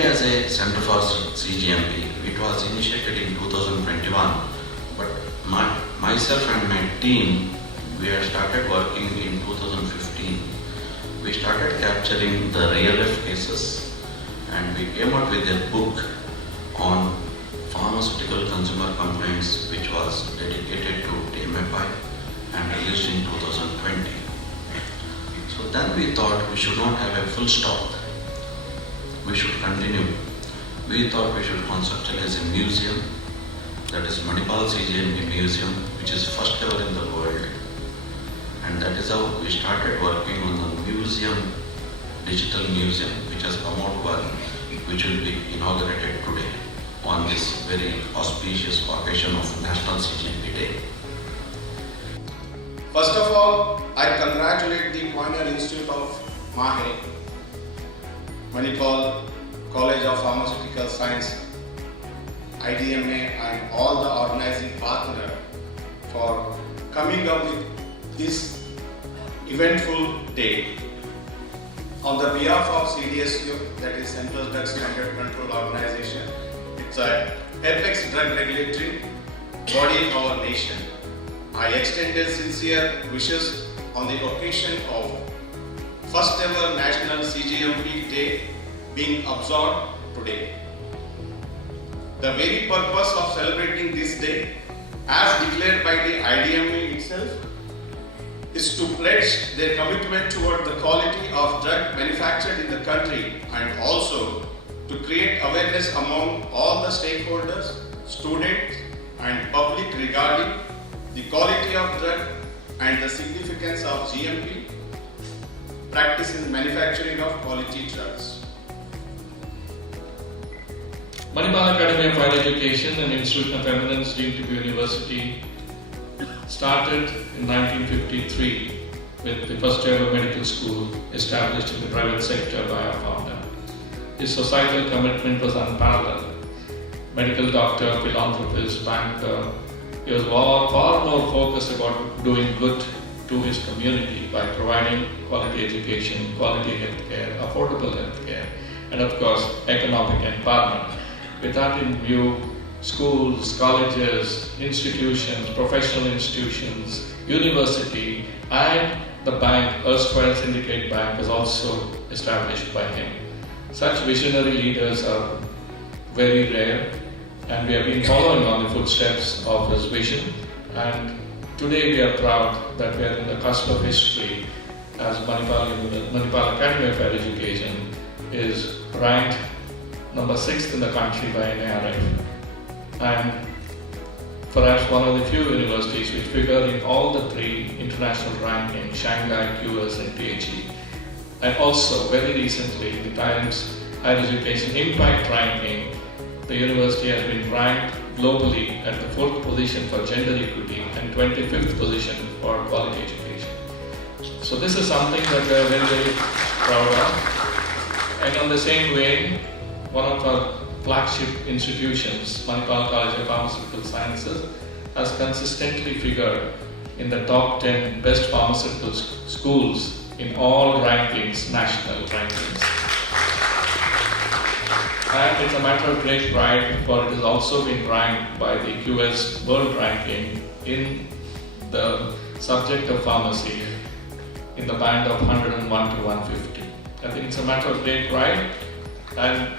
We as a Center for cGMP, it was initiated in 2021, but myself and my team, we had started working in 2015. We started capturing the real life cases and we came out with a book on pharmaceutical consumer complaints which was dedicated to TMFI and released in 2020. So then we thought we should not have a full stop. We should continue. We thought we should conceptualize a museum, that is Manipal cGMP Museum, which is first ever in the world. And that is how we started working on the museum, digital museum, which has come out well, which will be inaugurated today on this very auspicious occasion of National cGMP Day. First of all, I congratulate the Pioneer Institute of Mahe, Manipal College of Pharmaceutical Science, IDMA and all the organizing partners for coming up with this eventful day. On the behalf of CDSU, that is Central Drug Standard Control Organization, it's a apex drug regulatory body of our nation. I extended sincere wishes on the occasion of first ever National cGMP Day being observed today. The very purpose of celebrating this day, as declared by the IDMA itself, is to pledge their commitment toward the quality of drug manufactured in the country and also to create awareness among all the stakeholders, students and public regarding the quality of drug and the significance of GMP practice in the manufacturing of quality drugs. Manipal Academy of Higher Education, an institution of eminence deemed to be a university, started in 1953 with the first ever medical school established in the private sector by our founder. His societal commitment was unparalleled. Medical doctor, philanthropist, banker, he was far more focused about doing good to his community by providing quality education, quality healthcare, affordable healthcare, and of course, economic empowerment. With that in view, schools, colleges, institutions, professional institutions, university, and the bank, erstwhile Syndicate Bank, was also established by him. Such visionary leaders are very rare, and we have been following on the footsteps of his vision. And today we are proud that we are in the cusp of history as Manipal Academy of Higher Education is ranked number 6th in the country by NARF, and perhaps one of the few universities which figure in all the 3 international rankings, Shanghai, QS and PHE. And also very recently in the Times Higher Education Impact Ranking, the university has been ranked globally at the 4th position for gender equity and 25th position for quality education. So this is something that we are very, very proud of. And on the same way, one of our flagship institutions, Manipal College of Pharmaceutical Sciences, has consistently figured in the top 10 best pharmaceutical schools in all rankings, national rankings. And it's a matter of great pride, for it has also been ranked by the QS World Ranking in the subject of pharmacy in the band of 101 to 150. I think it's a matter of great pride, and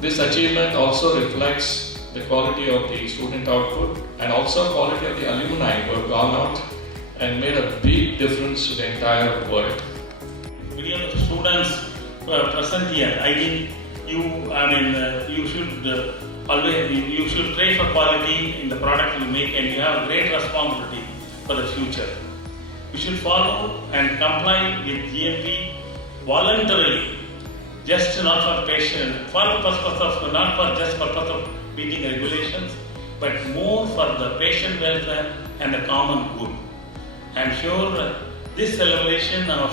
this achievement also reflects the quality of the student output and also quality of the alumni who have gone out and made a big difference to the entire world. Many of the students who are present here, I think you should always you should pray for quality in the product you make, and you have great responsibility for the future. You should follow and comply with GMP voluntarily. Just not for patient, for purpose of not for just purpose of meeting regulations, but more for the patient welfare and the common good. I am sure this celebration of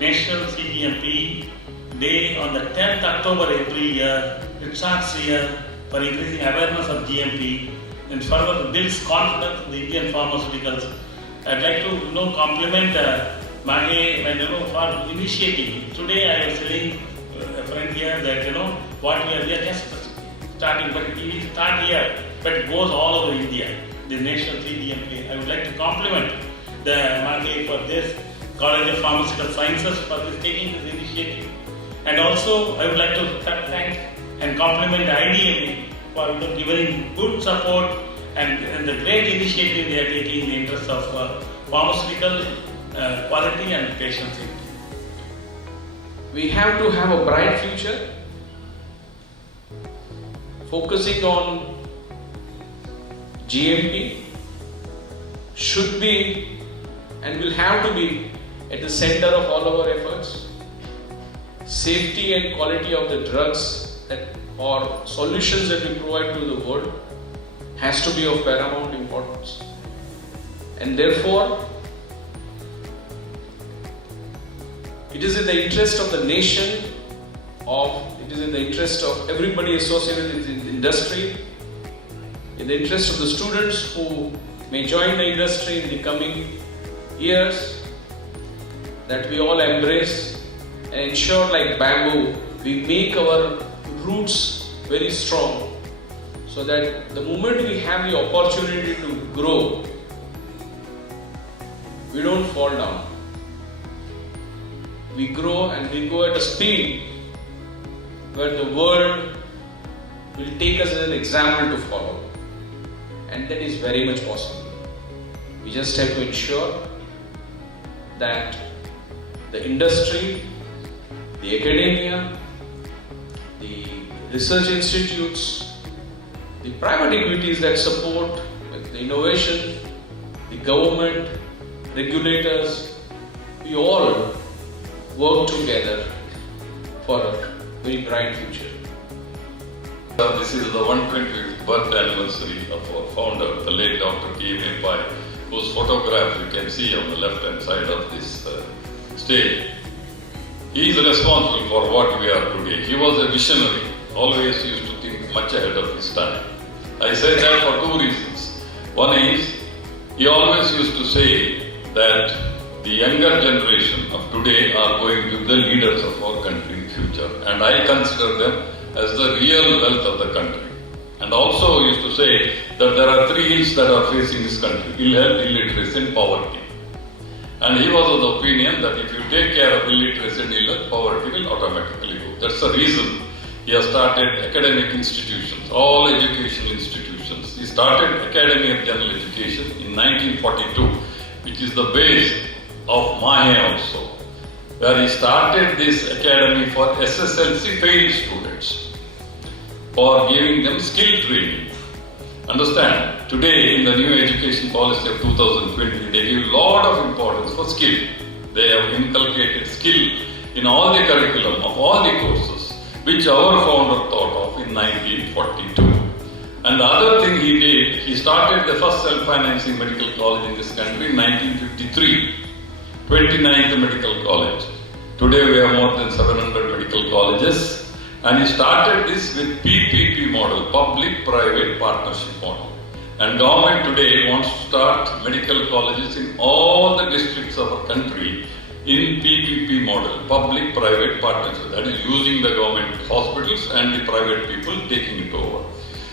National cGMP Day on the 10th October every year, it starts here for increasing awareness of GMP and further builds confidence in the Indian pharmaceuticals. I'd like to compliment Mahe and for initiating. Today I was telling a friend here that what we are just starting, but it will start here, but it goes all over India. The national cGMP. I would like to compliment the MRK for this, College of Pharmaceutical Sciences for this, taking this initiative. And also I would like to thank and compliment the IDMA for giving good support and the great initiative they are taking in the interest of pharmaceutical quality and patient safety. We have to have a bright future, focusing on GMP should be and will have to be at the center of all our efforts. Safety and quality of the drugs or solutions that we provide to the world has to be of paramount importance. And therefore, it is in the interest of the nation, it is in the interest of everybody associated with the industry, in the interest of the students who may join the industry in the coming years, that we all embrace and ensure, like bamboo, we make our roots very strong, so that the moment we have the opportunity to grow, we don't fall down. We grow and we go at a speed where the world will take us as an example to follow. And that is very much possible. We just have to ensure that the industry, the academia, the research institutes, the private equities that support the innovation, the government, regulators, we all work together for a very bright future. This is the 120th birth anniversary of our founder, the late Dr. cGMP, whose photograph you can see on the left-hand side of this stage. He is responsible for what we are today. He was a visionary, always used to think much ahead of his time. I say that for two reasons. One is, he always used to say that the younger generation of today are going to be the leaders of our country in future, and I consider them as the real wealth of the country. And also used to say that there are three ills that are facing this country: ill health, illiteracy and poverty. And he was of the opinion that if you take care of illiteracy and ill health, poverty will automatically go. That's the reason he has started academic institutions, all educational institutions. He started Academy of General Education in 1942, which is the base of Mahe also, where he started this academy for SSLC failed students, for giving them skill training. Understand, today in the new education policy of 2020, they give a lot of importance for skill. They have inculcated skill in all the curriculum of all the courses, which our founder thought of in 1942. And the other thing he did, he started the first self-financing medical college in this country in 1953, 29th Medical College. Today we have more than 700 medical colleges. And he started this with PPP model, public-private partnership model. And government today wants to start medical colleges in all the districts of our country in PPP model, public-private partnership. That is using the government hospitals and the private people taking it over.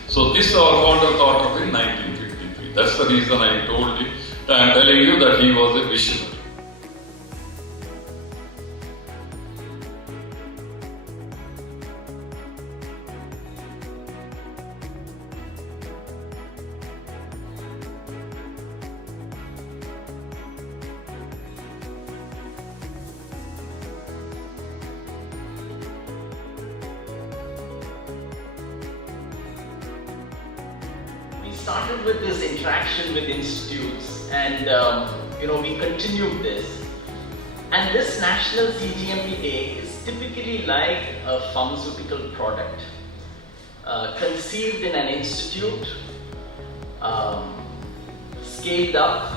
So this our founder thought of in 1953. That's the reason I told you, I am telling you that he was a visionary. We started with this interaction with institutes, and we continued this. And this National cGMP Day is typically like a pharmaceutical product, conceived in an institute, scaled up,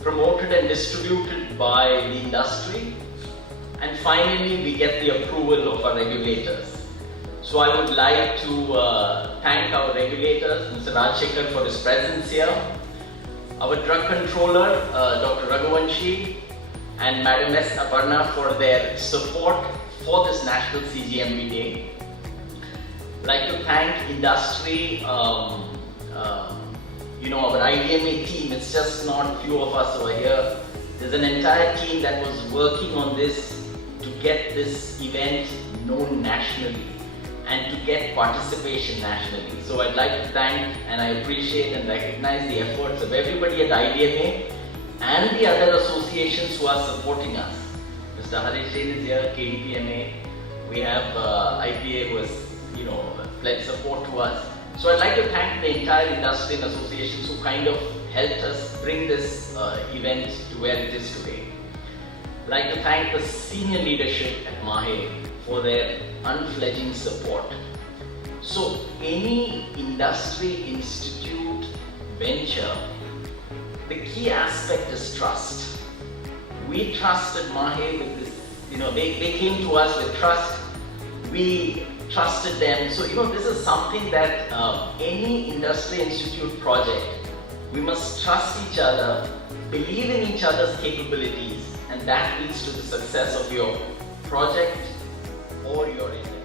promoted and distributed by the industry, and finally we get the approval of our regulators. So I would like to thank our regulators, Mr. Rajshekhar, for his presence here, our drug controller, Dr. Raghuvanshi, and Madam S. Aparna for their support for this National cGMP Day. I'd like to thank industry, our IDMA team. It's just not few of us over here. There's an entire team that was working on this to get this event known nationally and to get participation nationally. So I'd like to thank and I appreciate and recognize the efforts of everybody at IDMA and the other associations who are supporting us. Mr. Harish Jain is here, KDPMA. We have IPA who has, pledged support to us. So I'd like to thank the entire industry and associations who kind of helped us bring this event to where it is today. I'd like to thank the senior leadership at MAHE for their unfledging support. So any industry institute venture, the key aspect is trust. We trusted MAHE with this, they came to us with trust. We trusted them. So, this is something that any industry institute project, we must trust each other, believe in each other's capabilities, and that leads to the success of your project or your industry.